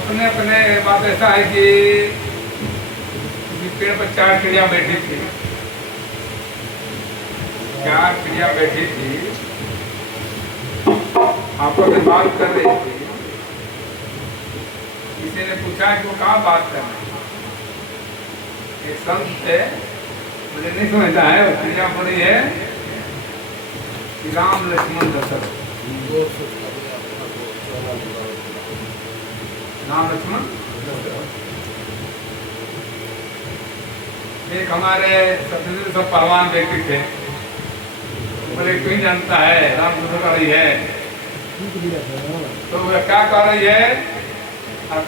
अपने अपने बात ऐसा है कि पेड़ पर 4 चिड़िया बैठी थी। 4 चिड़िया बैठी थी, आपस में बात कर रही थी। किसी ने पूछा कि वो कहाँ बात कर रहे हैं। एक संत थे, मुझे नहीं समझता है, वो चिड़िया बोली है कि राम लक्ष्मण दशरथ। राम लक्ष्मण एक हमारे सब पहलवान व्यक्ति थे, बोले क्यों जानता है राम कर रही है, तो वह क्या कर रही है,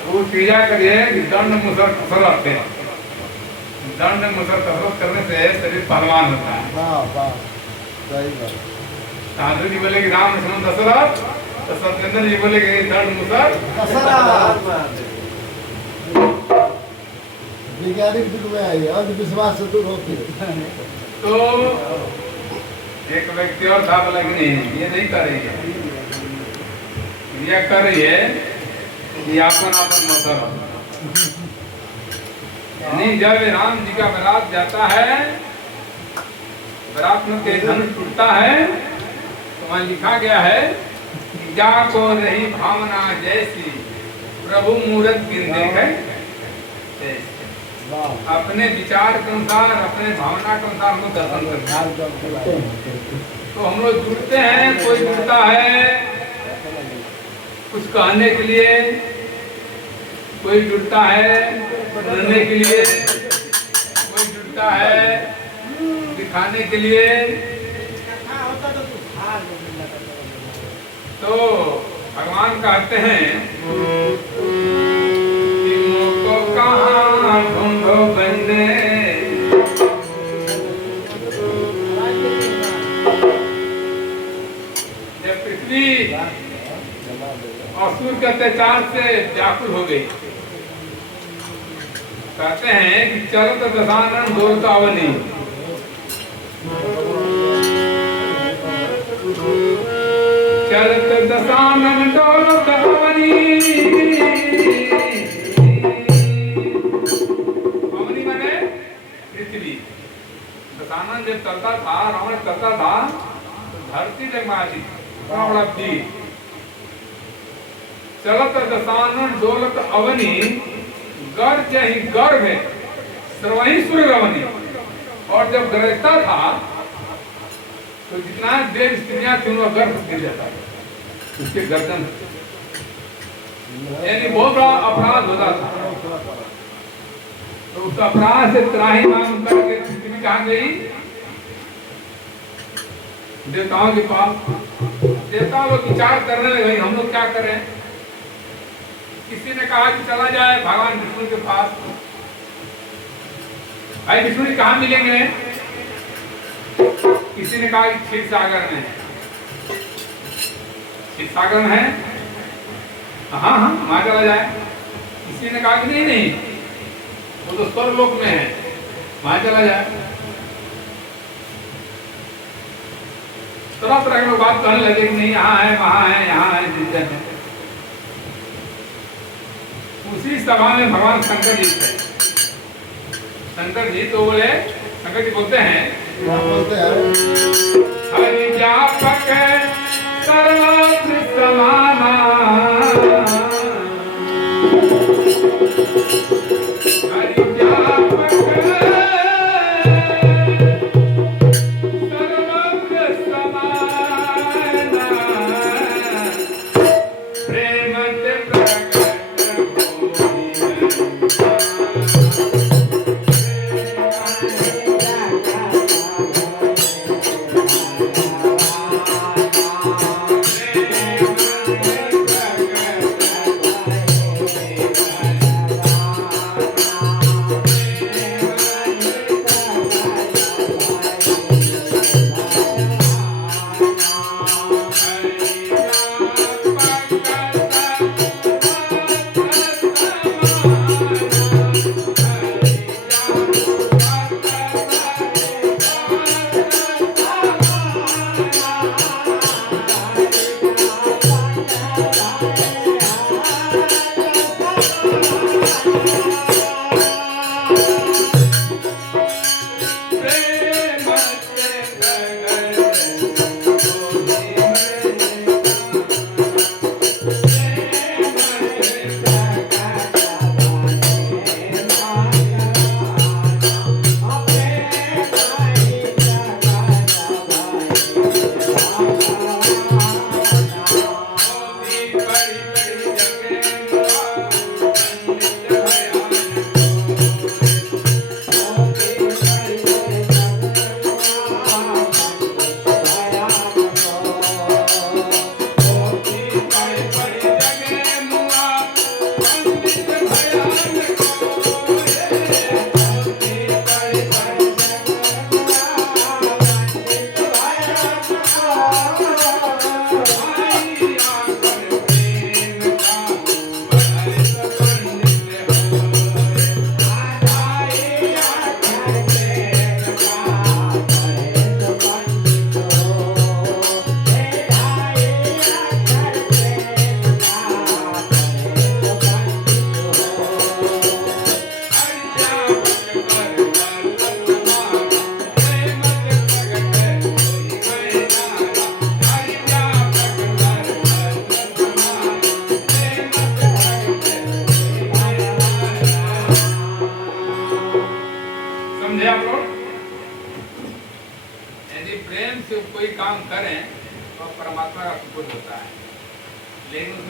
वो चिड़िया करिए कि दंड मुसर कसरत है। दंड मुसर कसरत करने से शरीर पहलवान होता है। साधु जी बोले कि राम लक्ष्मण दशरथ, तो सत्येंद्र जी बोले कि दंड मुसर वैज्ञानिक युग में आई अंधविश्वास से दूर होती है। तो एक व्यक्ति और था, बोला कि नहीं ये नहीं कर रही है, ये कर रही है कि आपन मसर। यानी जब राम जी का बारात जाता है, बारात में के धनुष टूटता है, तो वहां लिखा गया है कि जा को रही भावना जैसी प्रभु मूरत बिन देखे। अपने विचार के अनुसार, अपने भावना के अनुसार हम लोग दर्शन करते हैं। तो हम लोग जुड़ते हैं, कोई जुड़ता है कुछ कहने के लिए, कोई जुड़ता है सुनने के लिए, कोई जुड़ता है दिखाने के लिए। तो भगवान कहते हैं कि मोको कहाँ ढूंढो बंदे, जब पृथ्वी असुर के अत्याचार से व्याकुल हो गई, कहते हैं कि चलत दशानन डोलतावनी, चलत दशानन डोलतावनी। अवनी माने पृथ्वी। दशानन जब चलता था, रावण चलता था, तो धरती जगमगाती थी, रावण दी। चलत दशानन डोलत अवनी, गर्ज ही गर्भ है सर्वही सूर्य रवनी। और जब गरजता था तो जितना देव स्त्रियां थी उनका गर्भ गिर जाता था उसके गर्दन, यानी बहुत बड़ा अपराध होता था। तो उस अपराध से त्राही मांग करके पृथ्वी कहाँ गई, देवताओं के पास। देवता लोग विचार करने लगे हम लोग क्या करें। किसी ने कहा कि चला जाए भगवान विष्णु के पास। भाई विष्णु जी कहाँ मिलेंगे। किसी ने कहा कि क्षीर सागर में। क्षीर सागर में है, हाँ हाँ वहां चला जाए। किसी ने कहा कि नहीं नहीं वो तो स्वर्गलोक में है, वहां चला जाए। तरह तरह के लोग बात कहने लगे कि नहीं यहाँ है वहां है यहाँ है जिस है। उसी सभा में भगवान शंकर जी थे। शंकर जी तो बोले, शंकर जी बोलते हैं हरि व्यापक सर्वत्र समाना, हरि व्यापक सर्वत्र समाना, प्रेम से प्रकट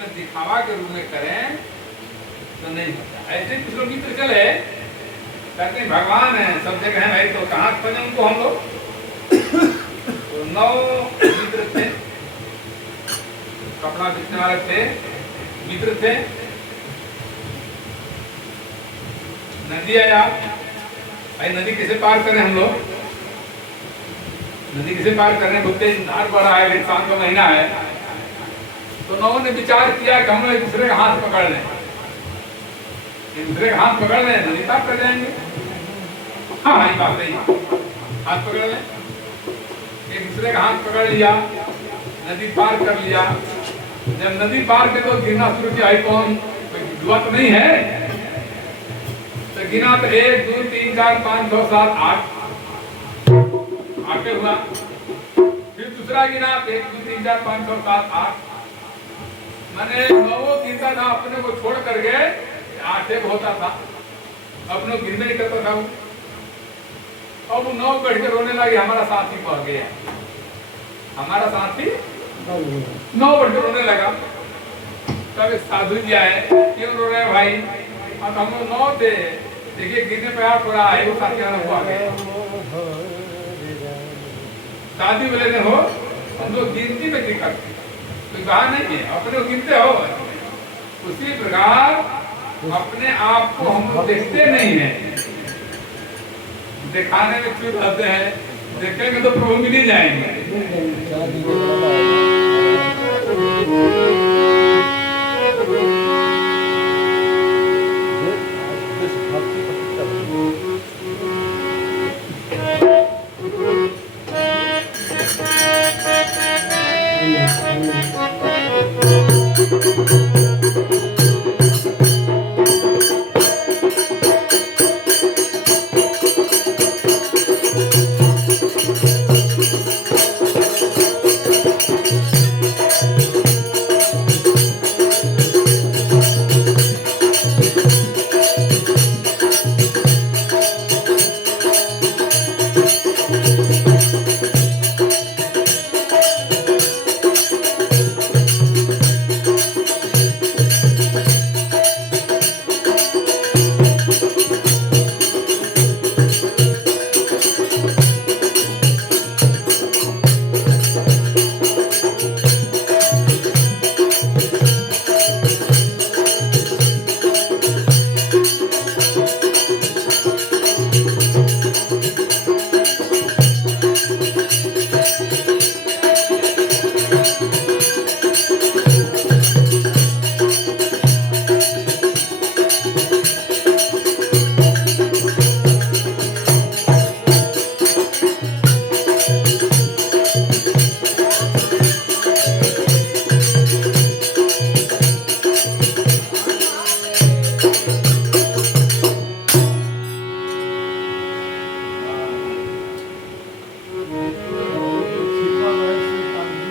अपने दिखावा के रूप में करें तो नहीं होता। ऐसे कुछ लोग मित्र चले कहते हैं भगवान है सब जगह है भाई, तो कहाँ खोजे उनको हम लोग? तो 9 मित्र थे, कपड़ा बेचने वाले थे, मित्र थे। नदी आया, भाई नदी कैसे पार करें हम लोग? नदी कैसे पार करें? बोलते धार बढ़ा है, शाम का महीना है। तो 9 ने विचार किया कि हम लोग एक दूसरे का हाथ पकड़ लें, एक दूसरे का हाथ पकड़ लें, नदी पार कर जाएंगे। हाँ हाँ, ये बात सही, हाथ पकड़ लें। एक दूसरे का हाथ पकड़ लिया, नदी पार कर लिया। जब नदी पार के तो गिरना शुरू किया, कौन डूबा तो नहीं है? तो गिना तो 1 2 3 4 5 6 7 8 आगे हुआ। फिर दूसरा गिना 1 2 3 4 5 6 7 8, मैंने 9 गिनता था अपने को छोड़ कर गए, 8 होता था, अपने गिन में नहीं करता था वो। अब वो 9 बैठ के रोने लगे, हमारा साथी पड़ गया, हमारा साथी 9 बैठ के रोने लगा। तब साधु जी आए, क्यों रो रहे भाई? अब हम लोग 9 थे, देखिए गिरने पे आप थोड़ा आए, वो साथी आना हुआ गया। शादी वाले ने हो, हम लोग गिनती में दिक्कत, कोई बात नहीं है, अपने को गिनते हो। उसी प्रकार अपने आप को हम लोग देखते नहीं है, दिखाने में क्यों रहते हैं? देखेंगे तो प्रभु मिल ही जाएंगे।